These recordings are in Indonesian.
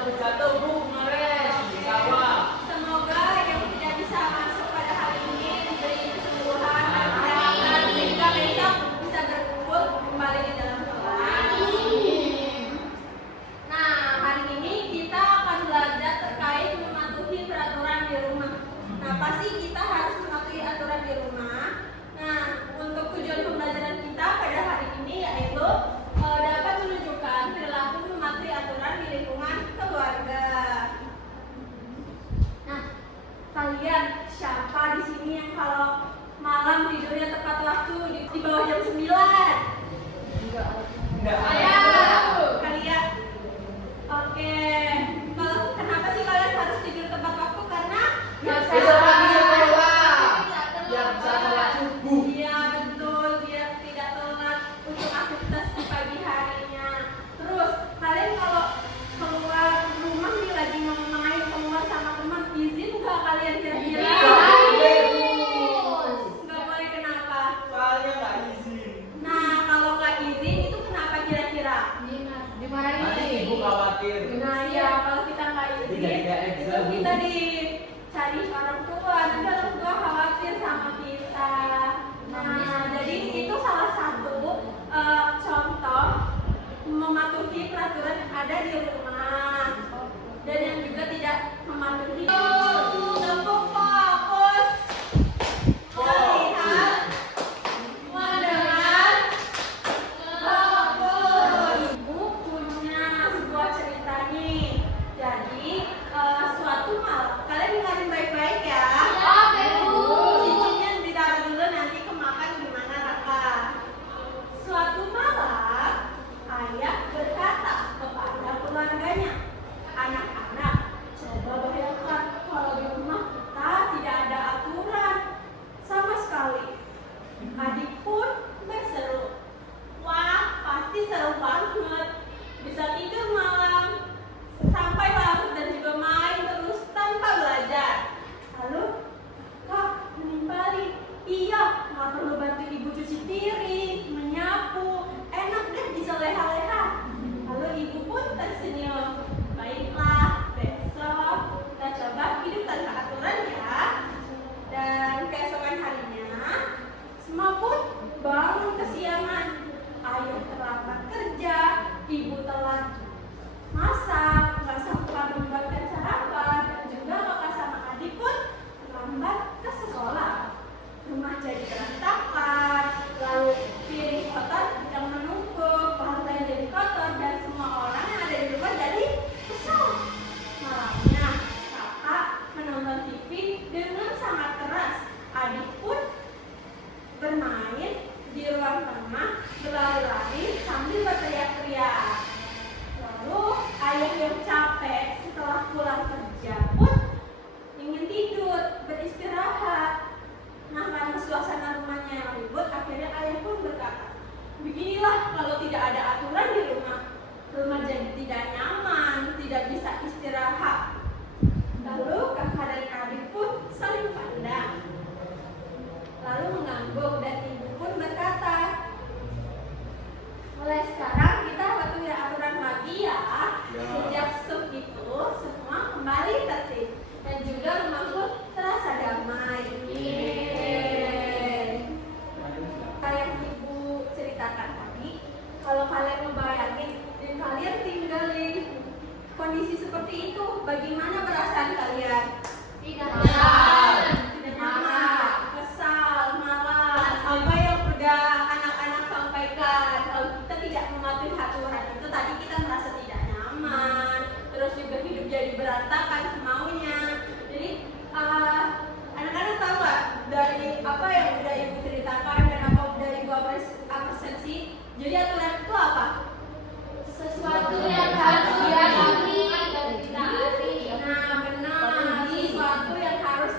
takut jatuh, Bu, kemarin di sawah. Semoga yang tidak bisa masuk pada hari ini diberi kesembuhan dan kesehatan sehingga besok bisa berkumpul kembali di dalam kelas. Nah, hari ini kita akan belajar terkait mematuhi peraturan di rumah. Nah, pasti kita harus mematuhi aturan di rumah. Nah, untuk tujuan pembelajaran kita pada hari ini yaitu dapat menunjukkan perilaku mematuhi aturan di lingkungan keluarga. Nah, kalian siapa di sini yang kalau malam tidurnya tepat waktu di bawah jam 9? Enggak. Kalian. Oke. Kenapa sih kalian harus tidur tepat waktu? Karena Besok pagi sekolah. Biar bisa sholat subuh. Iya betul, biar tidak telat untuk aktivitas di pagi harinya. Terus kalian kalau keluar rumah nih lagi mau main keluar sama teman, izin nggak kalian kira-kira? Nggak boleh, kenapa? Soalnya nggak izin. Nah, kalau nggak izin itu kenapa kira-kira? Nanti ibu khawatir. Nah ya, kalau kita nggak izin Tidak itu exam. kita dicari orang tua, nanti orang tua khawatir sama kita. Nah, jadi itu salah satu contoh mematuhi peraturan yang ada di rumah dan yang juga tidak mematuhi. Tepuk fokus, melihat, mendengar, fokus. Ibu punya sebuah cerita nih. Jadi suatu malam, kalian dengerin baik-baik ya. Cincinnya ditaruh dulu, nanti kemakan gimana Raka. Suatu malam, ayah berkata kepada keluarganya, anak-anak, coba bayangkan kalau di rumah kita tidak ada aturan sama sekali. Adik pun berseru, wah pasti seru banget, bisa tidur malam sampai larut dan juga main terus tanpa belajar. Lalu kak menimpali, iya nggak perlu bantu ibu cuci piring, menyapu, enak deh bisa leha-leha. Lalu ibu pun tersenyum, baiklah besok kita coba hidup tanpa aturan ya. Dan keesokan harinya semua pun bangun kesiangan. Ayah terlambat kerja, ibu telat masak, nggak sempat membuatkan sarapan, dan juga kakak sama adik pun terlambat ke sekolah. Rumah jadi berantakan, lalu piring kotor yang menumpuk, lantai jadi kotor, dan semua orang yang ada di rumah jadi kesal. Malamnya kakak menonton TV dengan sangat keras. Adik pun bermain di ruang tengah, berlari-lari sambil berteriak-teriak. Lalu ayah yang capek setelah pulang kerja pun ingin tidur, beristirahat. Nah, karena suasana rumahnya yang ribut, akhirnya ayah pun berkata, beginilah kalau tidak ada aturan di rumah. Rumah jadi tidak nyaman, tidak bisa istirahat. Lalu kakak dan adik pun saling pandang. Lalu mengangguk dan ibu pun berkata, mulai sekarang kita patuhi aturan lagi ya. Sejak sub itu semua kembali tertib dan juga rumah pun terasa damai. Kayak ibu ceritakan tadi, kalau kalian ngebayangin dan kalian tinggal di kondisi seperti itu, bagaimana perasaan kalian? Tidak nyaman, kesal, malas. Apa yang udah anak-anak sampaikan, kalau kita tidak mematuhi aturan itu tadi kita merasa tidak nyaman, terus juga hidup jadi berantakan semaunya. Jadi anak-anak tahu nggak dari apa yang udah ibu ceritakan dan apa udah ibu apresiasi? Jadi aturan itu apa? Sesuatu yang harus diakui dan ditaati. Nah benar, sesuatu yang harus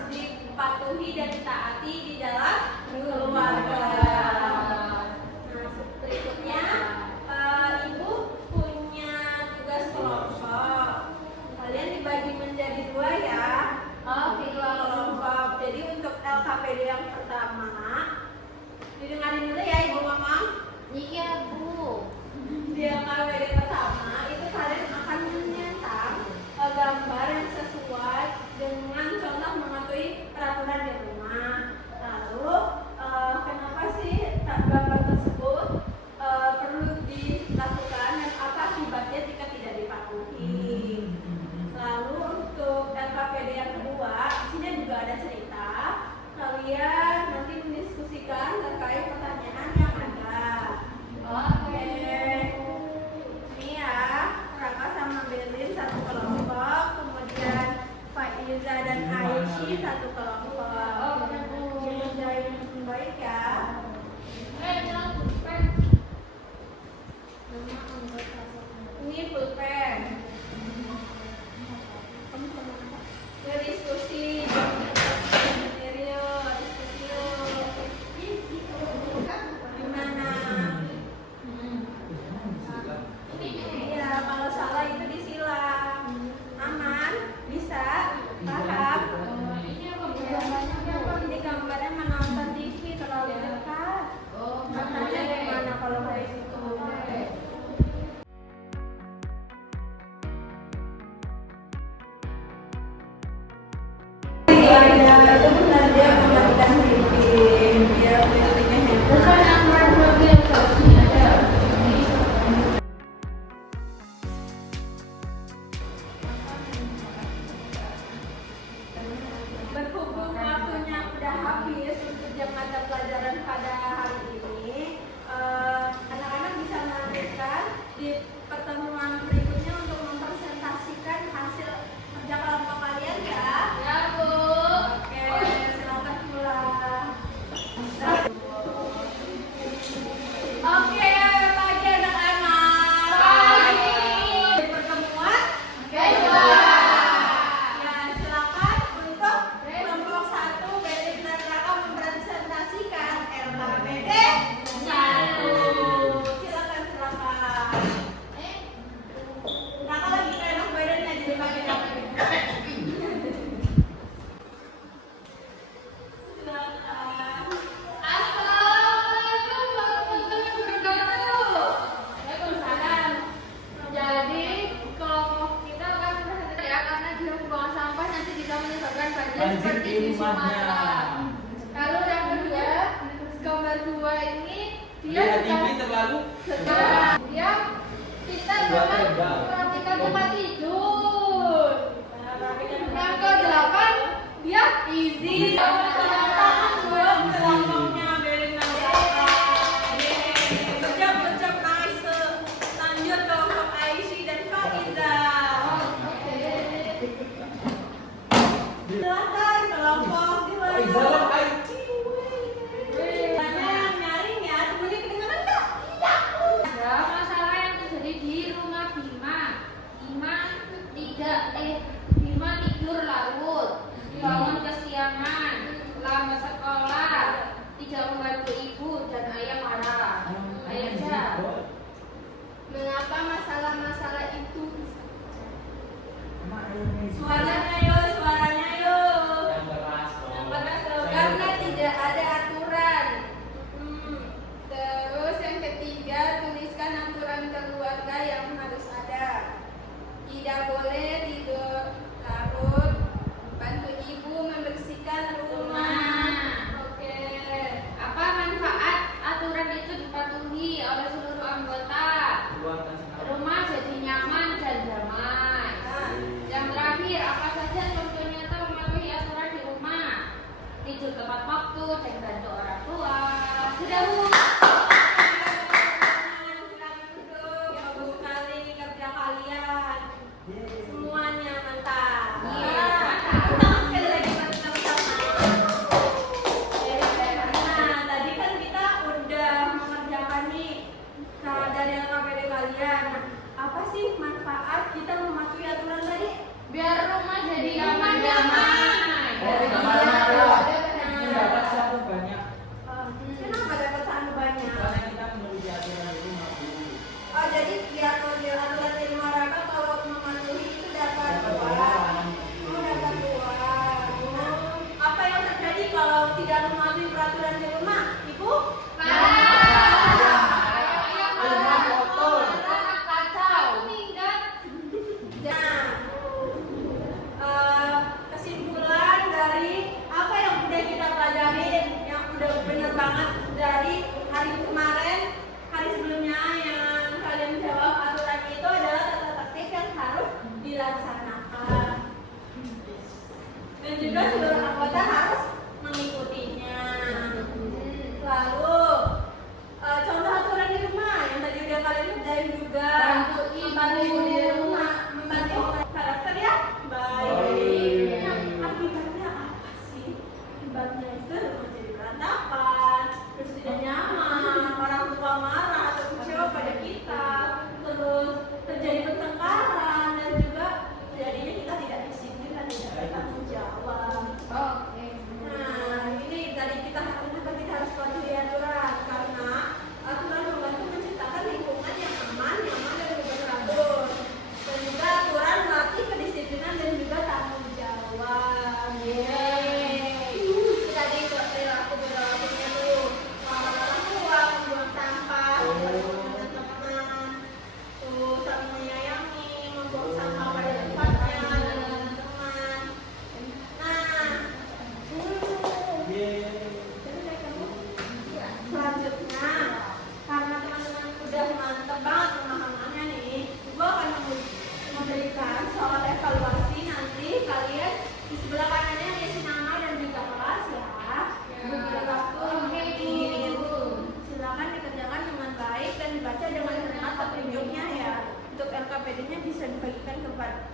Ya diskusi sendiri yuk, diskusi yuk. Gimana? Iya, kalau salah itu disilang. Aman? Bisa? Paham? Ini gambarnya menonton TV terlalu dekat. Matanya gimana kalau kayak gitu? Itu benar dia mematikan TV. Dia listriknya hebat. Berhubung waktunya udah habis untuk jam mata pelajaran pada hari ini, anak-anak bisa melanjutkan di pertemuan berikutnya untuk mempresentasikan hasil kerja kelompok kalian ya. Ya Bu. Oke, silakan pulang. Oke, pagi anak-anak. Pagi. Pertemuan kedua. Ya, silakan untuk kelompok 1 Belik dan Raka mempresentasikan LKPD 1. Silakan. Raka lagi enak badannya jadi pakai silakan. Assalamualaikum warahmatullahi wabarakatuh. Waalaikumsalam. Jadi kelompok kita akan presentasi ya karena di buang sampah nanti bisa menyebabkan banjir seperti di Sumatera. Lalu yang kedua, gambar 2 ini dia terlalu dia kita jangan memperhatikan tempat tidur. Yang ke-8 dia easy. Kelompoknya Belik dan Raka. Bercap nice. Lanjut kelompok Aisyah dan Faiza. Silakan kelompok gimana? Tanya yang nyaring ya, temennya kedengeran nggak? Ada masalah yang terjadi di rumah Bima tidur larut, bangun kesiangan, lama sekolah, tidak membantu ibu dan ayah marah. Ayah jawab. Mengapa masalah-masalah itu? Suaranya yuk. Yang keras dong. Karena tidak ada aturan. Terus yang ketiga, tuliskan aturan keluarga yang harus ada. Tidak boleh tidur larut, bantu ibu membersihkan rumah. Oke. Apa manfaat aturan itu dipatuhi oleh seluruh anggota? Rumah jadi nyaman dan damai. Yang terakhir, apa saja contoh nyata mematuhi aturan di rumah? Tidur tepat waktu dan bantu orang tua. Sudah Bu. Silakan duduk. Bagus sekali kerja kalian. Semuanya mantap. Iya, mantap. Kita sekali lagi bersama-sama. Nah, tadi kan kita udah mengerjakan nih dari LKPD kalian. Nah, apa sih manfaat kita mematuhi aturan tadi? Biar rumah jadi nyaman damai. Dapat satu banyak. Kenapa dapat satu banyak? Karena kita menulis aturan di rumah dulu. Oh, jadi biar mengambil aturan dari Maraka kalau mematuhi itu dapat uang. Oh, dapat uang. Apa yang terjadi kalau tidak mematuhi peraturan di rumah? Ibu? Kacau. Nah, kesimpulan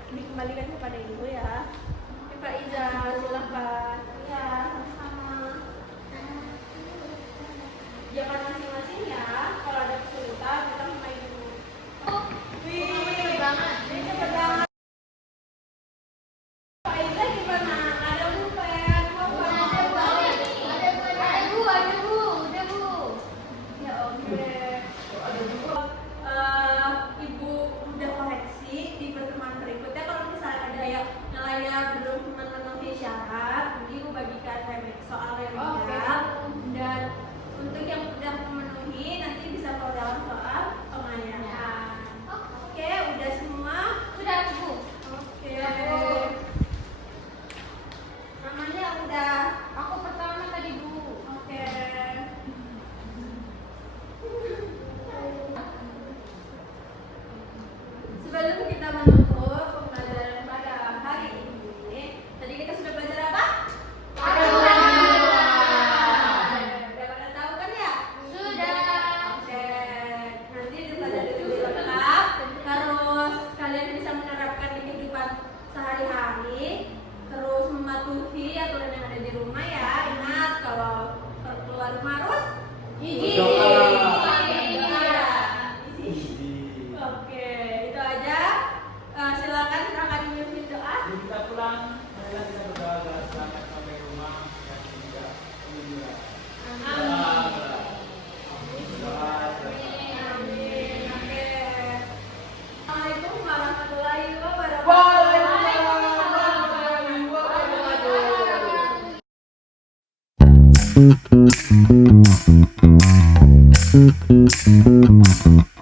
dikembalikan kepada ibu ya. Kak Iza, silakan. Ya, sama-sama. Jangan masing-masing ya. Kalau ada kesulitan kita mulai dulu. Wih, Cepet banget. ini cepet banget. Kak Iza gimana? Ada pulpen? Mau nggak? Ada bu, udah bu. Ya oke. Ibu udah koreksi di pertemuan berikutnya kalau misalnya ada yang nilainya belum memenuhi syarat, nanti ibu bagikan soal remedial. Dan untuk yang udah memenuhi nanti bisa dalam soal pengayaan. Oke, udah semua? Sudah bu. Oke. Namanya udah. Aku pertama tadi bu. Oke. Sebelum kita menutup pembelajaran pada hari ini, tadi kita sudah belajar apa? Udah pada tahu kan ya? Sudah. Oke. Nanti dipelajari lebih lengkap. Harus kalian bisa menerapkan di kehidupan sehari-hari. Terus mematuhi aturan yang ada di rumah ya. Ingat kalau keluar rumah harus gigi. Oke, itu aja. Silakan kakak memimpin doa. Jadi kita pulang, marilah kita berdoa selamat sampai rumah dan tidak meninggal. Amin. Oke. Assalamualaikum warahmatullahi wabarakatuh. Waalaikumsalam warahmatullahi wabarakatuh.